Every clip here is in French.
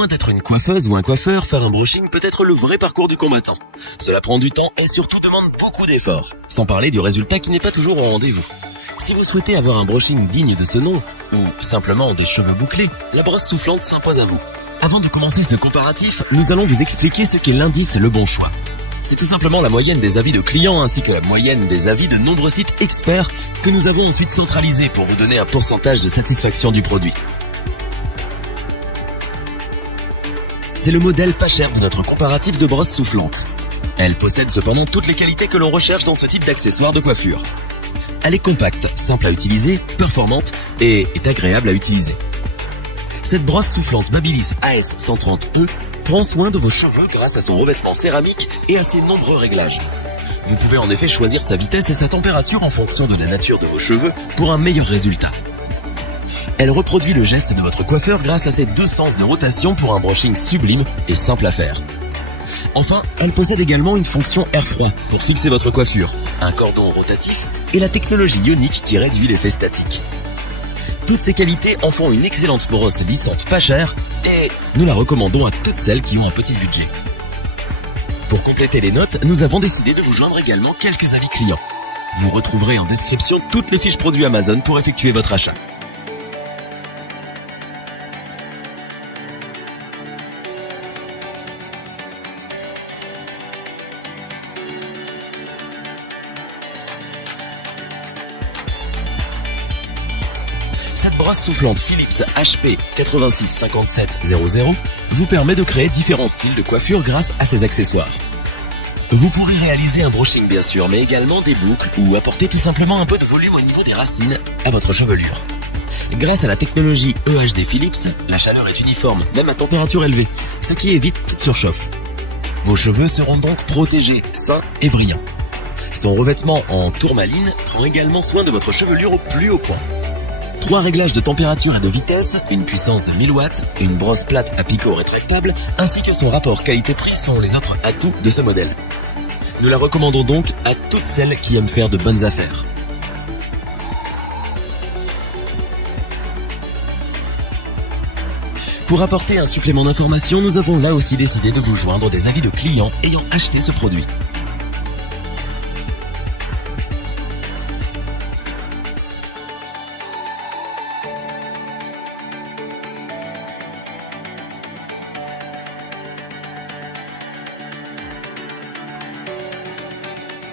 loin d'être une coiffeuse ou un coiffeur, faire un brushing peut être le vrai parcours du combattant. Cela prend du temps et surtout demande beaucoup d'efforts, sans parler du résultat qui n'est pas toujours au rendez-vous. Si vous souhaitez avoir un brushing digne de ce nom, ou simplement des cheveux bouclés, la brosse soufflante s'impose à vous. Avant de commencer ce comparatif, nous allons vous expliquer ce qu'est l'indice Le Bon Choix. C'est tout simplement la moyenne des avis de clients ainsi que la moyenne des avis de nombreux sites experts que nous avons ensuite centralisés pour vous donner un pourcentage de satisfaction du produit. C'est le modèle pas cher de notre comparatif de brosse soufflante. Elle possède cependant toutes les qualités que l'on recherche dans ce type d'accessoire de coiffure. Elle est compacte, simple à utiliser, performante et est agréable à utiliser. Cette brosse soufflante Babyliss AS130E prend soin de vos cheveux grâce à son revêtement céramique et à ses nombreux réglages. Vous pouvez en effet choisir sa vitesse et sa température en fonction de la nature de vos cheveux pour un meilleur résultat. Elle reproduit le geste de votre coiffeur grâce à ses 2 sens de rotation pour un brushing sublime et simple à faire. Enfin, elle possède également une fonction air froid pour fixer votre coiffure, un cordon rotatif et la technologie ionique qui réduit l'effet statique. Toutes ces qualités en font une excellente brosse lissante pas chère et nous la recommandons à toutes celles qui ont un petit budget. Pour compléter les notes, nous avons décidé de vous joindre également quelques avis clients. Vous retrouverez en description toutes les fiches produits Amazon pour effectuer votre achat. Cette brosse soufflante Philips HP 865700 vous permet de créer différents styles de coiffure grâce à ses accessoires. Vous pourrez réaliser un brushing bien sûr, mais également des boucles ou apporter tout simplement un peu de volume au niveau des racines à votre chevelure. Grâce à la technologie EHD Philips, la chaleur est uniforme, même à température élevée, ce qui évite toute surchauffe. Vos cheveux seront donc protégés, sains et brillants. Son revêtement en tourmaline prend également soin de votre chevelure au plus haut point. 3 réglages de température et de vitesse, une puissance de 1000 watts, une brosse plate à picot rétractable, ainsi que son rapport qualité-prix sont les autres atouts de ce modèle. Nous la recommandons donc à toutes celles qui aiment faire de bonnes affaires. Pour apporter un supplément d'information, nous avons là aussi décidé de vous joindre des avis de clients ayant acheté ce produit.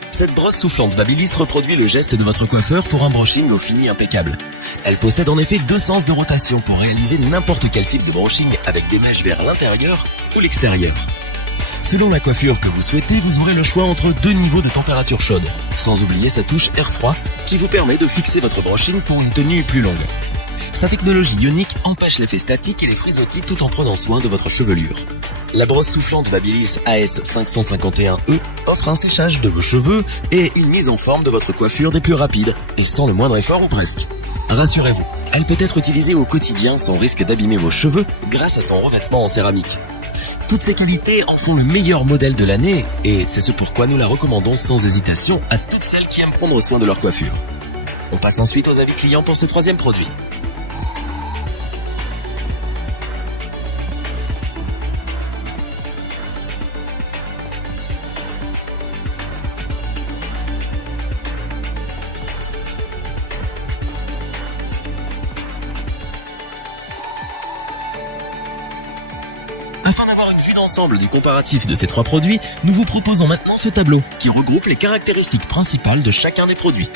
Cette brosse soufflante Babyliss reproduit le geste de votre coiffeur pour un brushing au fini impeccable. Elle possède en effet 2 sens de rotation pour réaliser n'importe quel type de brushing avec des mèches vers l'intérieur ou l'extérieur. Selon la coiffure que vous souhaitez, vous aurez le choix entre 2 niveaux de température chaude, sans oublier sa touche air froid qui vous permet de fixer votre brushing pour une tenue plus longue. Sa technologie ionique empêche l'effet statique et les frisottis tout en prenant soin de votre chevelure. La brosse soufflante Babyliss AS551E offre un séchage de vos cheveux et une mise en forme de votre coiffure des plus rapides et sans le moindre effort ou presque. Rassurez-vous, elle peut être utilisée au quotidien sans risque d'abîmer vos cheveux grâce à son revêtement en céramique. Toutes ces qualités en font le meilleur modèle de l'année et c'est ce pourquoi nous la recommandons sans hésitation à toutes celles qui aiment prendre soin de leur coiffure. On passe ensuite aux avis clients pour ce 3e produit. Afin d'avoir une vue d'ensemble du comparatif de ces 3 produits, nous vous proposons maintenant ce tableau qui regroupe les caractéristiques principales de chacun des produits.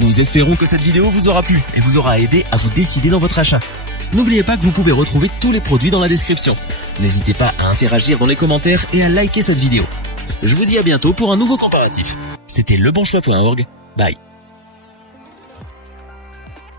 Nous espérons que cette vidéo vous aura plu et vous aura aidé à vous décider dans votre achat. N'oubliez pas que vous pouvez retrouver tous les produits dans la description. N'hésitez pas à interagir dans les commentaires et à liker cette vidéo. Je vous dis à bientôt pour un nouveau comparatif. C'était lebonchoix.org. Bye.